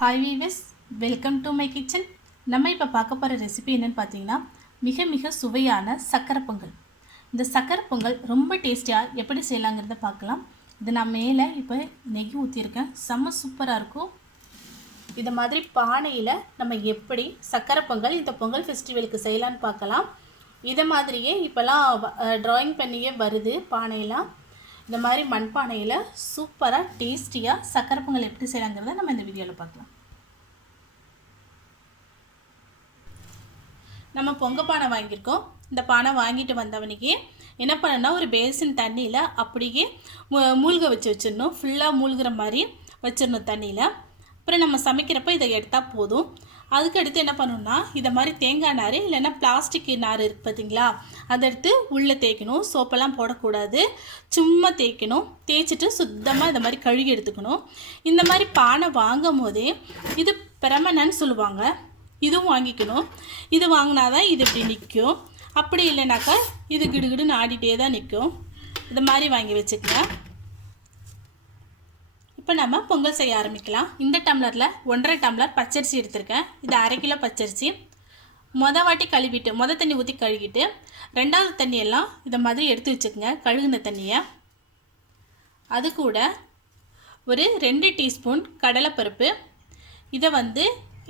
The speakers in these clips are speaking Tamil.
Hi viewers welcome to my kitchen நம்ம இப்போ பார்க்க போகிற ரெசிபி என்னென்னு பார்த்தீங்கன்னா மிக மிக சுவையான சக்கரை பொங்கல். இந்த சக்கரை பொங்கல் ரொம்ப டேஸ்டியாக எப்படி செய்யலாங்கிறத பார்க்கலாம். இது நான் மேலே இப்போ நெய் ஊற்றிருக்கேன் செம்ம சூப்பராக இருக்கும். இது மாதிரி பானையில் நம்ம எப்படி சக்கரை பொங்கல் இந்த பொங்கல் ஃபெஸ்டிவலுக்கு செய்யலான்னு பார்க்கலாம். இதை மாதிரியே இப்போல்லாம் ட்ராயிங் பண்ணியே வருது பானையெல்லாம். இந்த மாதிரி மண்பானையில் சூப்பராக டேஸ்டியாக சக்கரை பொங்கல் எப்படி செய்யலாங்கிறத நம்ம இந்த வீடியோவில் பார்க்கலாம். நம்ம பொங்க பானை வாங்கியிருக்கோம். இந்த பானை வாங்கிட்டு வந்தவனுக்கு என்ன பண்ணணும்னா ஒரு பேசின் தண்ணியில் அப்படியே மூ- மூழ்க வச்சு வச்சிடணும். ஃபுல்லாக மூழ்கிற மாதிரி வச்சிடணும் தண்ணியில். அப்புறம் நம்ம சமைக்கிறப்ப இதை எடுத்தால் போதும். அதுக்கு அடுத்து என்ன பண்ணணும்னா இதை மாதிரி தேங்காய் நார் இல்லைன்னா பிளாஸ்டிக் நார் இருக்குது பார்த்தீங்களா? அதை எடுத்து உள்ளே தேய்க்கணும். சோப்பெல்லாம் போடக்கூடாது. சும்மா தேய்க்கணும். தேய்ச்சிட்டு சுத்தமாக இதை மாதிரி கழுகி எடுத்துக்கணும். இந்த மாதிரி பானை வாங்கும் போதே இது பிரமணன்னு சொல்லுவாங்க. இதுவும் வாங்கிக்கணும். இது வாங்கினாதான் இது இப்படி நிற்கும். அப்படி இல்லைனாக்கா இது கிடுகிடுன்னு ஆடிட்டே தான் நிற்கும். இது மாதிரி வாங்கி வச்சுக்கலாம் இப்போ நம்ம பொங்கல் செய்ய ஆரம்பிக்கலாம். இந்த டம்ளரில் ஒன்றரை டம்ளர் பச்சரிசி எடுத்திருக்கேன். இது அரை கிலோ பச்சரிசி. மொத வாட்டி கழுவிட்டு மொத தண்ணி ஊற்றி கழுவிட்டு ரெண்டாவது தண்ணியெல்லாம் இதை மாதிரி எடுத்து வச்சுக்கோங்க கழுகுன தண்ணியை. அது கூட ஒரு ரெண்டு டீஸ்பூன் கடலைப்பருப்பு. இதை வந்து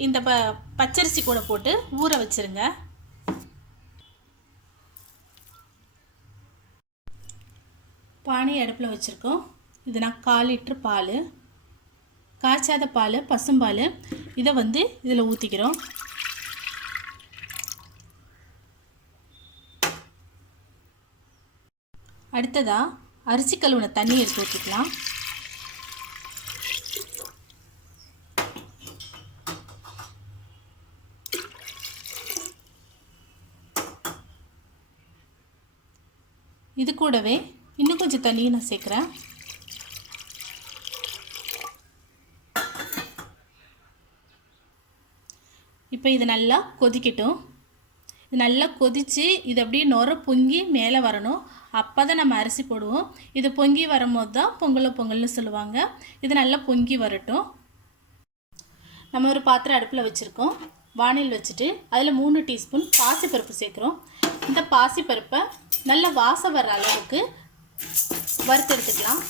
இந்த ப பச்சரிசி கூட போட்டு ஊற வச்சிருங்க. பானை அடுப்பில் வச்சுருக்கோம். இது நான் கால் லிட்ரு பால் காய்ச்சாத பால் பசும்பால் இதை வந்து இதில் ஊற்றிக்கிறோம் அடுத்ததாக அரிசி கழுவுன தண்ணி எடுத்து ஊற்றிக்கலாம் இது கூடவே இன்னும் கொஞ்சம் தண்ணியை நான் சேர்க்குறேன். இப்போ இது நல்லா கொதிக்கட்டும். இது நல்லா கொதித்து இது அப்படியே நுர பொங்கி மேலே வரணும். அப்போ தான் நம்ம அரிசி போடுவோம். இது பொங்கி வரும்போது தான் பொங்கலோ பொங்கல்னு சொல்லுவாங்க. இது நல்லா பொங்கி வரட்டும். நம்ம ஒரு பாத்திரம் அடுப்பில் வச்சுருக்கோம். வானில் வச்சுட்டு அதில் மூணு டீஸ்பூன் பாசிப்பருப்பு சேர்க்குறோம். இந்த பாசிப்பருப்பை நல்ல வாசம் வர்ற அளவுக்கு வறுத்து எடுத்துக்கலாம்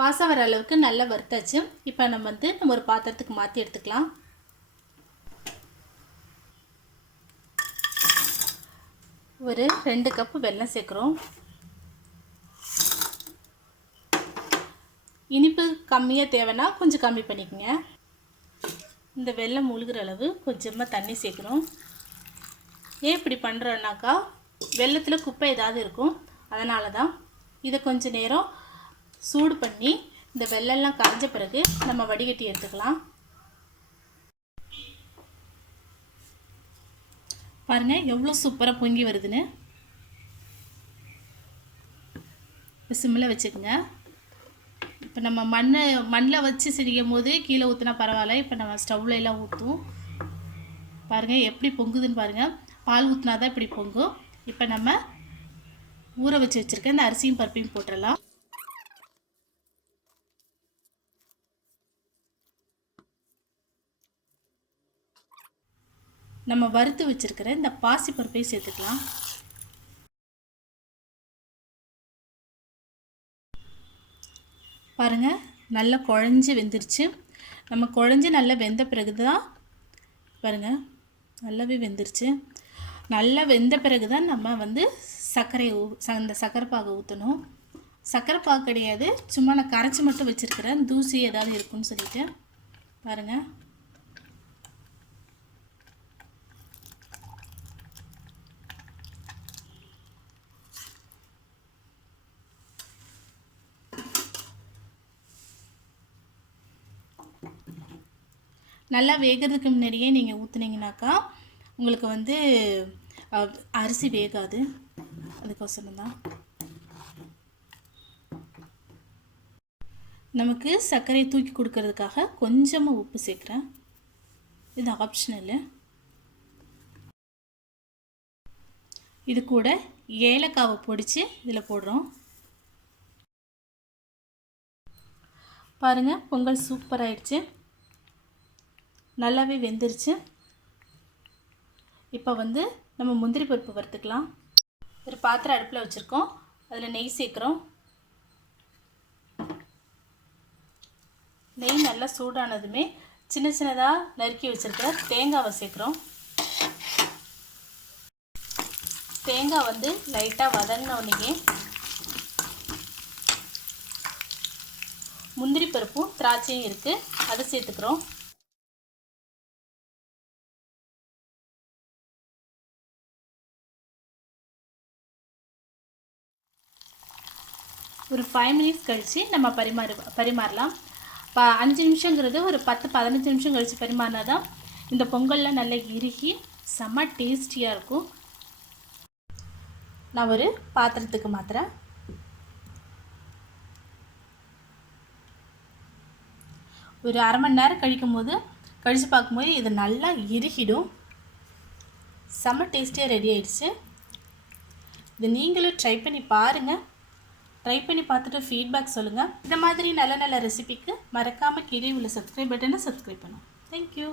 வாசம் வர அளவுக்கு நல்லா வறுத்தாச்சு இப்போ நம்ம வந்து நம்ம ஒரு பாத்திரத்துக்கு மாற்றி எடுத்துக்கலாம். ஒரு ரெண்டு கப்பு வெல்லம் சேர்க்குறோம். இனிப்பு கம்மியாக தேவைன்னா கொஞ்சம் கம்மி பண்ணிக்கோங்க. இந்த வெள்ளம் முழுகிற அளவு கொஞ்சமாக தண்ணி சேர்க்குறோம். ஏன் இப்படி பண்ணுறோன்னாக்கா வெள்ளத்தில் குப்பை ஏதாவது இருக்கும் அதனால தான் இதை கொஞ்சம் நேரம் சூடு பண்ணி இந்த வெள்ளெல்லாம் கரைஞ்ச பிறகு நம்ம வடிகட்டி எடுத்துக்கலாம். பாருங்கள் எவ்வளோ சூப்பராக பொங்கி வருதுன்னு. சிம்மில் வச்சுக்கோங்க. இப்போ நம்ம மண்ணை மண்ணில் வச்சு செய்யும் போது கீழே ஊற்றினா பரவாயில்ல. இப்போ நம்ம ஸ்டவ்ல எல்லாம் ஊற்றும் பாருங்கள் எப்படி பொங்குதுன்னு பாருங்கள் பால் ஊற்றினா தான் இப்படி பொங்கும். இப்போ நம்ம ஊற வச்சு வச்சுருக்க இந்த அரிசியும் பருப்பையும் போட்டுடலாம். நம்ம வறுத்து வச்சுருக்கிற இந்த பாசிப்பருப்பையும் சேர்த்துக்கலாம். பாருங்கள் நல்லா குழஞ்சி வெந்துருச்சு. நம்ம குழஞ்சி நல்லா வெந்த பிறகு தான் பாருங்கள் நல்லாவே வெந்துருச்சு. நல்லா வெந்த பிறகு தான் நம்ம வந்து சர்க்கரையை ஊ ச- அந்த சர்க்கரை பாகை ஊற்றணும் சர்க்கரை பாகு கிடையாது. சும்மா நான் கரைச்சி மட்டும் வச்சுருக்கிறேன். தூசி ஏதாவது இருக்குன்னு சொல்லிட்டு. பாருங்கள் நல்லா வேகிறதுக்கு முன்னாடியே நீங்கள் ஊற்றுனீங்கனாக்கா உங்களுக்கு வந்து அரிசி வேகாது. அதுக்கோசரம் தான். நமக்கு சர்க்கரையை தூக்கி கொடுக்கறதுக்காக கொஞ்சமாக உப்பு சேர்க்குறேன். இது ஆப்ஷனலு இது கூட ஏலக்காவை பொடிச்சு இதில் போடுறோம். பாருங்கள் பொங்கல் சூப்பராகிடுச்சு நல்லாவே வெந்துருச்சு. இப்போ வந்து நம்ம முந்திரி பருப்பு வறுத்துக்கலாம். ஒரு பாத்திரம் அடுப்பில் வச்சுருக்கோம். அதில் நெய் சேர்க்குறோம். நெய் நல்லா சூடானதுமே சின்ன சின்னதாக நறுக்கி வச்சுருக்கிற தேங்காவை சேர்க்குறோம். தேங்காய் வந்து லைட்டாக வதங்கின உடனே முந்திரி பருப்பும் திராட்சையும் இருக்குது அதை சேர்த்துக்கிறோம். ஒரு ஃபைவ் மினிட்ஸ் கழித்து நம்ம பரிமாறு பரிமாறலாம். ப அஞ்சு நிமிஷங்கிறது ஒரு பத்து பதினஞ்சு நிமிஷம் கழித்து பரிமாறினா தான் இந்த பொங்கல்லாம் நல்லா இறுகி செம்ம டேஸ்டியாக இருக்கும். நான் ஒரு பாத்திரத்துக்கு மாத்திரேன் ஒரு அரை மணி நேரம் கழிக்கும் போது கழித்து பார்க்கும்போது இது நல்லா இறுகிடும். செம்ம டேஸ்டியாக ரெடி ஆயிடுச்சு. இது நீங்களும் ட்ரை பண்ணி பாருங்கள் ட்ரை பண்ணி பார்த்துட்டு ஃபீட்பேக் சொல்லுங்கள் இந்த மாதிரி நல்ல நல்ல ரெசிபிக்கு மறக்காமல் கீழே உள்ள சப்ஸ்கிரைப் பட்டனை சப்ஸ்கிரைப் பண்ணும் தேங்க்யூ